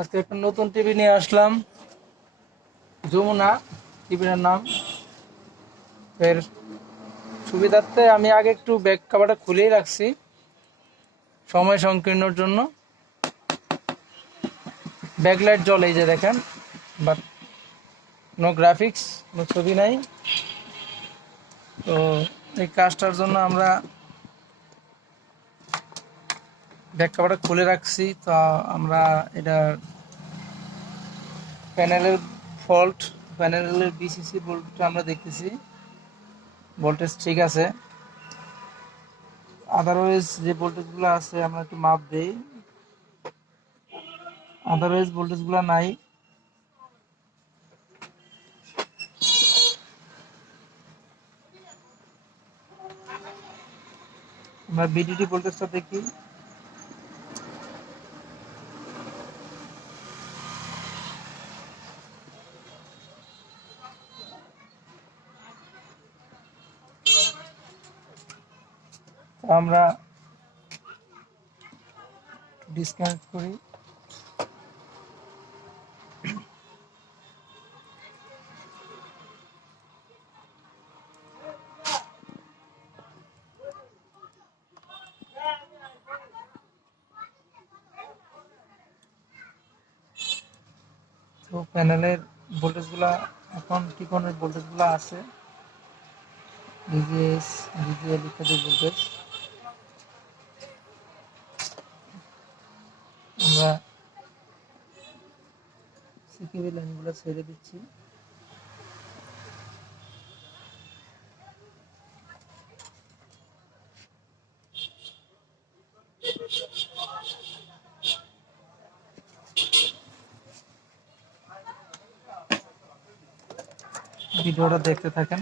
আজকে একটা নতুন টিভি নিয়ে আসলাম। যমুনা, টিভিটার নাম। এর সুবিধার্থে আমি আগে একটু ব্যাক কাভারটা খুলেই রাখছি, সময় সংকীর্ণর জন্য। ব্যাকলাইট জল, এই যে দেখেন বাট নো গ্রাফিক্স কোনো ছবি নাই। তো এই কাজটার জন্য আমরা ব্যাক কাভারটা খুলে রাখছি, তো আমরা এটা প্যানেলের ফল্ট, প্যানেলের বিসিসি ভোল্টটা আমরা দেখতেছি। ভোল্টেজ ঠিক আছে। আদারওয়াইজ যে ভোল্টেজগুলো আছে আমরা একটু মাপ দেই। আদারওয়াইজ ভোল্টেজগুলো নাই। আমরা বিডিটি ভোল্টেজটা দেখি। আমরা ডিসকানেক্ট করি। তো প্যানেলের ভোল্টেজগুলা এখন টিকনের ভোল্টেজগুলো আছে। ডিজিএস ডিজিএল ইত্যাদি ভোল্টেজ আমরা সিকিউরি লাইনগুলো ছেড়ে দিচ্ছি। ভিডিওটা দেখতে থাকেন।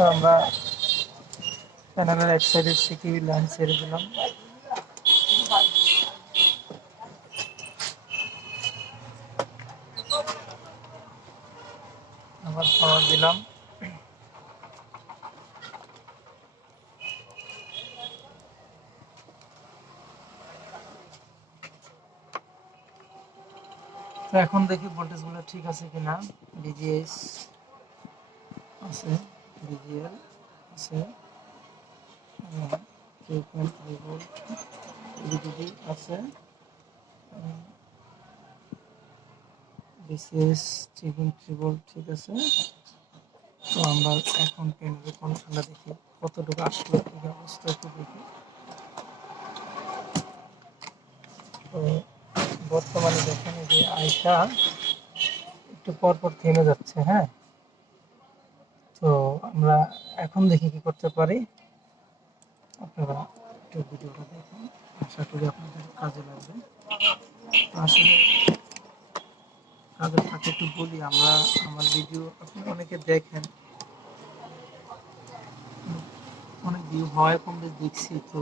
তো আমরা প্যানেলের এক সাইডের সিকিউরি লাইন ছেড়ে দিলাম? আবার পাওয়ার দিলাম। এখন দেখি ভোল্টেজগুলো ঠিক আছে কিনা? ডিজিএস আছে। ডিজিএল আছে। থ্রি পয়েন্ট থ্রি ভোল্ট ঠিক আছে। তো আমরা এখন দেখি কতটুকু আসলো, কি অবস্থা একটু দেখি। তো বর্তমানে দেখেন যে আইসা একটু পর পর থেমে যাচ্ছে হ্যাঁ? তো আমরা এখন দেখি কি করতে পারি। আপনারা একটু ভিডিওটা দেখুন। আশা করি আপনাদের কাজে লাগবে। আসলে কাজের ফাঁকে একটু বলি, আমরা আমার ভিডিও আপনি অনেকে দেখেন। অনেক ভিউ হয়, কম দেখছি। তো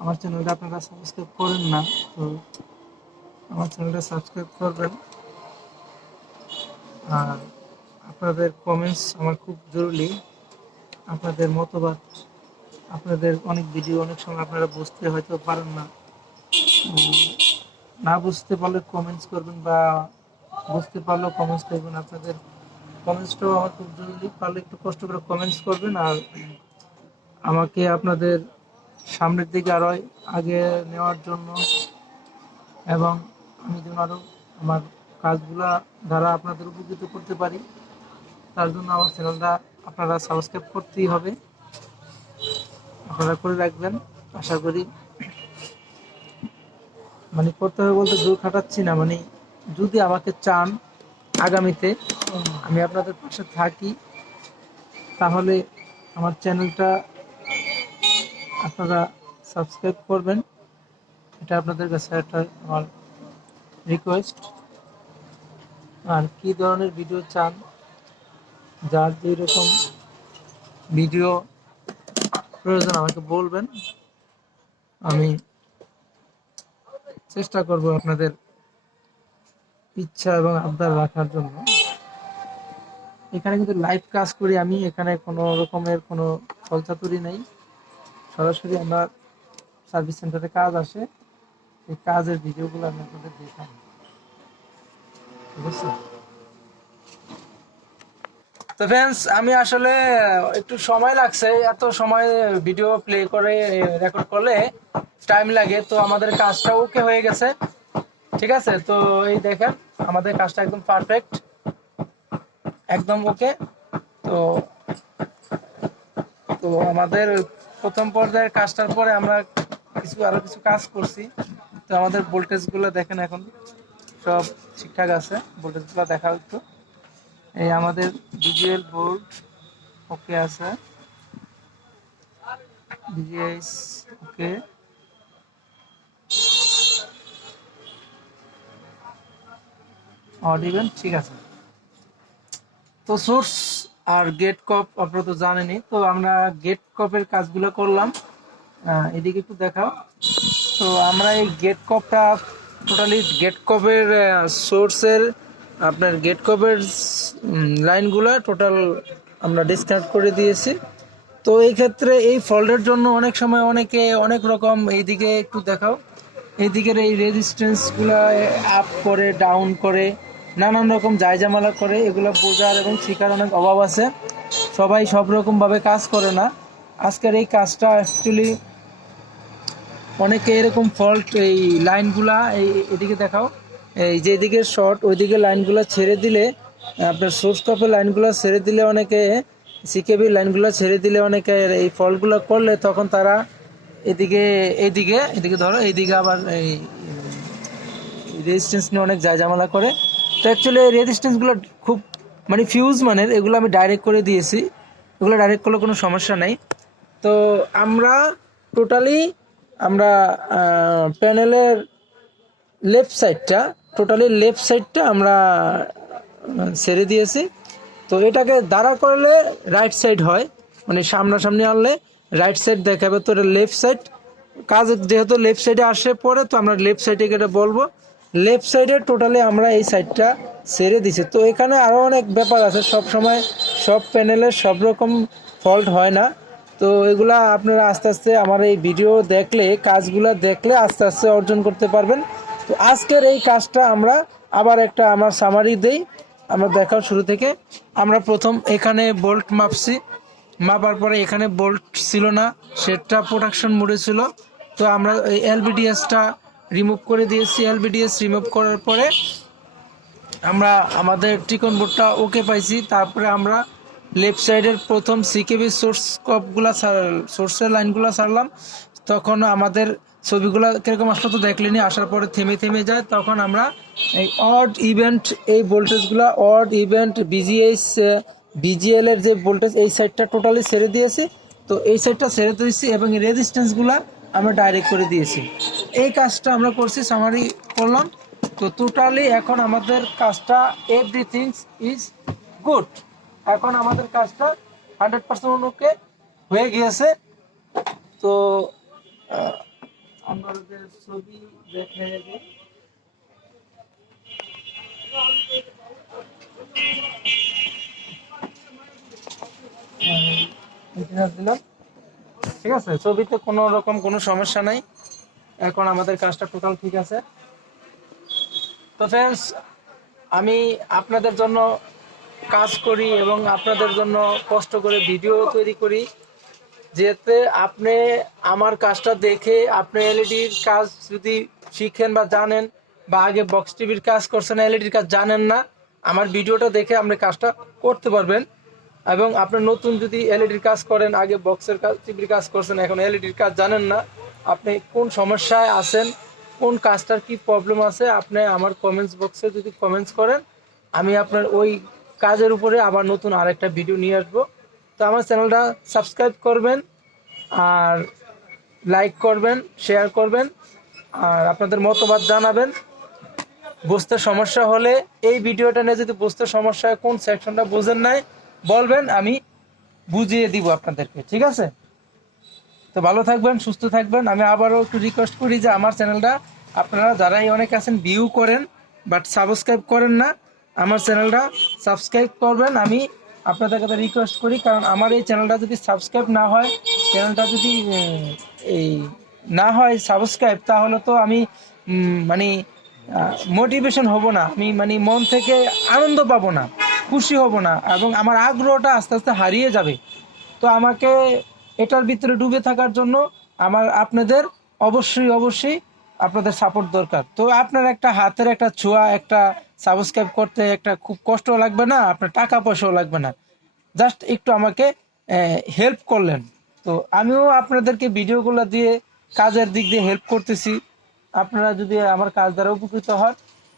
আমার চ্যানেলটা আপনারা সাবস্ক্রাইব করেন না, তো আমার চ্যানেলটা সাবস্ক্রাইব করবেন। আর আপনাদের কমেন্টস আমার খুব জরুরি। আপনাদের মতবাদ, আপনাদের অনেক ভিডিও অনেক সময় আপনারা বুঝতে হয়তো পারেন না। না বুঝতে পারলে কমেন্টস করবেন বা বুঝতে পারলেও কমেন্টস করবেন। আপনাদের কমেন্টসটাও আমার খুব জরুরি। পারলে একটু কষ্ট করে কমেন্টস করবেন আর আমাকে আপনাদের সামনের দিকে আরও আগে নেওয়ার জন্য এবং আমি যেন আরও আমার কাজগুলা দ্বারা আপনাদের উপকৃত করতে পারি। তার জন্য আমার চ্যানেলটা আপনারা সাবস্ক্রাইব করতেই হবে। আপনারা করে রাখবেন। আশা করি মানে করতে হবে বলতে জোর খাটাচ্ছি না। মানে যদি আমাকে চান আগামীতে আমি আপনাদের পাশে থাকি, তাহলে আমার চ্যানেলটা আপনারা সাবস্ক্রাইব করবেন। এটা আপনাদের কাছে একটা আমার রিকোয়েস্ট আর কি ধরনের ভিডিও চান যার যেই রকম ভিডিও প্রয়োজন আমাকে বলবেন, আমি চেষ্টা করব আপনাদের ইচ্ছা এবং আবদার রাখার জন্য। এখানে কিন্তু লাইভ কাজ করি আমি, এখানে কোনো রকমের কোনো ছলচাতুরি নেই। সরাসরি আমার সার্ভিস সেন্টারে কাজ আসে, এই কাজের ভিডিওগুলো আমি আপনাদের দেখাই আছে তো ফ্রেন্ডস আমি আসলে একটু সময় লাগছে, এত সময় ভিডিও প্লে করে রেকর্ড করলে টাইম লাগে, তো আমাদের কাজটা ওকে হয়ে গেছে। ঠিক আছে? তো এই দেখেন, আমাদের কাজটা একদম পারফেক্ট একদম ওকে তো তো আমাদের প্রথম পর্যায়ের কাজটার পরে আমরা কিছু, আরও কিছু কাজ করছি। তো আমাদের ভোল্টেজগুলো দেখেন এখন, সব ঠিকঠাক আছে। ভোল্টেজগুলো দেখা একটু। এই আমাদের ডিজিএল বোর্ড ওকে আছে। ডিজিএস, ওকে। অডিবেন ঠিক আছে। তো সোর্স আর গেট কপ আপনারা তো জানেনই। তো আমরা গেট কপের কাজগুলো করলাম। এদিকে একটু দেখাও। তো আমরা এই গেট কপটা টোটালি গেট কপের সোর্সের আপনার গেট কপের লাইনগুলো টোটাল আমরা ডিসকানেক্ট করে দিয়েছি। তো এই ক্ষেত্রে এই ফল্টের জন্য অনেক সময় অনেকে অনেক রকম এইদিকে একটু দেখাও। এইদিকের এই রেজিস্ট্যান্সগুলো আপ করে ডাউন করে, নানান রকম জায়জামালা করে, এগুলো বোঝার এবং শেখার অনেক অভাব আছে। সবাই সব রকমভাবে কাজ করে না। আজকের এই কাজটা অ্যাকচুয়ালি অনেকে এরকম ফল্ট এই লাইনগুলা এই এদিকে দেখাও। এই যে এদিকে শর্ট ওইদিকে লাইনগুলো ছেড়ে দিলে, আপনার সোর্স লাইনগুলো ছেড়ে দিলে অনেকে সিকেবি লাইনগুলো ছেড়ে দিলে অনেকে এই ফলগুলো করলে তখন তারা এদিকে এদিকে এদিকে ধরো, এইদিকে আবার এই রেজিস্ট্যান্স নিয়ে অনেক জায়জামালা করে। তো অ্যাকচুয়ালি রেজিস্ট্যান্সগুলো খুব মানে ফিউজ মানের, এগুলো আমি ডাইরেক্ট করে দিয়েছি। এগুলো ডাইরেক্ট করলে কোনো সমস্যা নাই। তো আমরা টোটালি আমরা প্যানেলের লেফট সাইডটা টোটালি লেফট সাইডটা আমরা ছেড়ে দিয়েছি। তো এটাকে দাঁড়া করলে রাইট সাইড হয়। মানে সামনাসামনি আনলে রাইট সাইড দেখাবে তো এটা লেফট সাইড কাজ যেহেতু লেফট সাইডে আসে পরে, তো আমরা লেফট সাইডে এটা বলব। লেফট সাইডে টোটালি আমরা এই সাইডটা ছেড়ে দিছি তো এখানে আরও অনেক ব্যাপার আছে। সব সময় সব প্যানেলের সব রকম ফল্ট হয় না। তো এগুলা আপনারা আস্তে আস্তে আমার এই ভিডিও দেখলে, কাজগুলা দেখলে আস্তে আস্তে অর্জন করতে পারবেন। তো আজকের এই কাজটা আমরা আবার একটা আমার সামারি দেই। আমরা দেখাও শুরু থেকে। আমরা প্রথম এখানে বোল্ট মাপছি। মাপার পরে এখানে বোল্ট ছিল না, সেটটা প্রোডাকশন মোডে ছিল। তো আমরা এই এলবিডিএসটা রিমুভ করে দিয়েছি। এলবিডিএস রিমুভ করার পরে আমরা আমাদের টিকন বোর্ডটা ওকে পাইছি। তারপরে আমরা লেফট সাইডের প্রথম সিকেবি সোর্স কপগুলা সোর্সের লাইনগুলো ছাড়লাম তখন আমাদের ছবিগুলো কীরকম আসলো তো দেখলেনি আসার পরে থেমে থেমে যায়, তখন আমরা এই অড ইভেন্ট এই ভোল্টেজগুলো অড ইভেন্ট বিজিএস বিজিএল এর যে ভোল্টেজ এই সাইডটা টোটালি ছেড়ে দিয়েছি। তো এই সাইডটা ছেড়ে দিয়েছি এবং রেজিস্ট্যান্সগুলো আমরা ডাইরেক্ট করে দিয়েছি। এই কাজটা আমরা করছি সামারি করলাম। তো টোটালি এখন আমাদের কাজটা এভরিথিং ইজ গুড এখন আমাদের কাজটা হান্ড্রেড পার্সেন্ট ওকে হয়ে গিয়েছে। তো অন্যদের ছবি ঠিক আছে, ছবিতে কোনো রকম কোনো সমস্যা নাই। এখন আমাদের কাজটা টোটাল ঠিক আছে। তো ফ্রেন্ডস আমি আপনাদের জন্য কাজ করি এবং আপনাদের জন্য কষ্ট করে ভিডিও তৈরি করি। যেতে আপনি আমার কাজটা দেখে আপনি এলইডির কাজ যদি শিখেন বা জানেন বা আগে বক্স টিভির কাজ করছেন এলইডির কাজ জানেন না, আমার ভিডিওটা দেখে আপনি কাজটা করতে পারবেন। এবং আপনি নতুন যদি এলইডির কাজ করেন, আগে বক্সের কাজ টিভির কাজ করছেন, এখন এলইডির কাজ জানেন না, আপনি কোন সমস্যায় আছেন, কোন কাজটার কি প্রবলেম আছে, আপনি আমার কমেন্টস বক্সে যদি কমেন্টস করেন, আমি আপনার ওই কাজের উপরে আবার নতুন আরেকটা ভিডিও নিয়ে আসব। তো আমার চ্যানেলটা সাবস্ক্রাইব করবেন আর লাইক করবেন, শেয়ার করবেন আর আপনাদের মতামত জানাবেন। বুঝতে সমস্যা হলে এই ভিডিওটা নিয়ে যদি বুঝতে সমস্যা কোন সেকশনটা বুঝেন নাই, বলবেন, আমি বুঝিয়ে দিব আপনাদেরকে, ঠিক আছে? তো ভালো থাকবেন, সুস্থ থাকবেন। আমি আবারও একটু রিকোয়েস্ট করি যে আমার চ্যানেলটা আপনারা যারাই অনেক আছেন ভিউ করেন বাট সাবস্ক্রাইব করেন না, আমার চ্যানেলটা সাবস্ক্রাইব করবেন। আমি আপনাদের কাছে রিকোয়েস্ট করি, কারণ আমার এই চ্যানেলটা যদি সাবস্ক্রাইব না হয় চ্যানেলটা যদি এই, না হয় সাবস্ক্রাইব তাহলে তো আমি মানে মোটিভেশন হব না। আমি মানে মন থেকে আনন্দ পাবো না, খুশি হব না, এবং আমার আগ্রহটা আস্তে আস্তে হারিয়ে যাবে। তো আমাকে এটার ভিতরে ডুবে থাকার জন্য আমার, আপনাদের অবশ্যই অবশ্যই আপনাদের সাপোর্ট দরকার। তো আপনার একটা হাতের একটা ছোঁয়া, একটা সাবস্ক্রাইব করতে একটা খুব কষ্ট লাগবে না, আপনার টাকা পয়সাও লাগবে না। জাস্ট একটু আমাকে হেল্প করলেন। তো আমিও আপনাদেরকে ভিডিওগুলো দিয়ে কাজের দিক দিয়ে হেল্প করতেছি। আপনারা যদি আমার কাজ দ্বারা উপকৃত হন,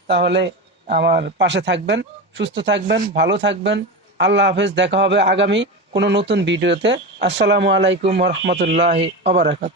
তাহলে আমার পাশে থাকবেন, সুস্থ থাকবেন, ভালো থাকবেন। আল্লাহ হাফেজ, দেখা হবে আগামী কোনো নতুন ভিডিওতে। আসসালামু আলাইকুম রহমতুল্লাহ আবরাকাত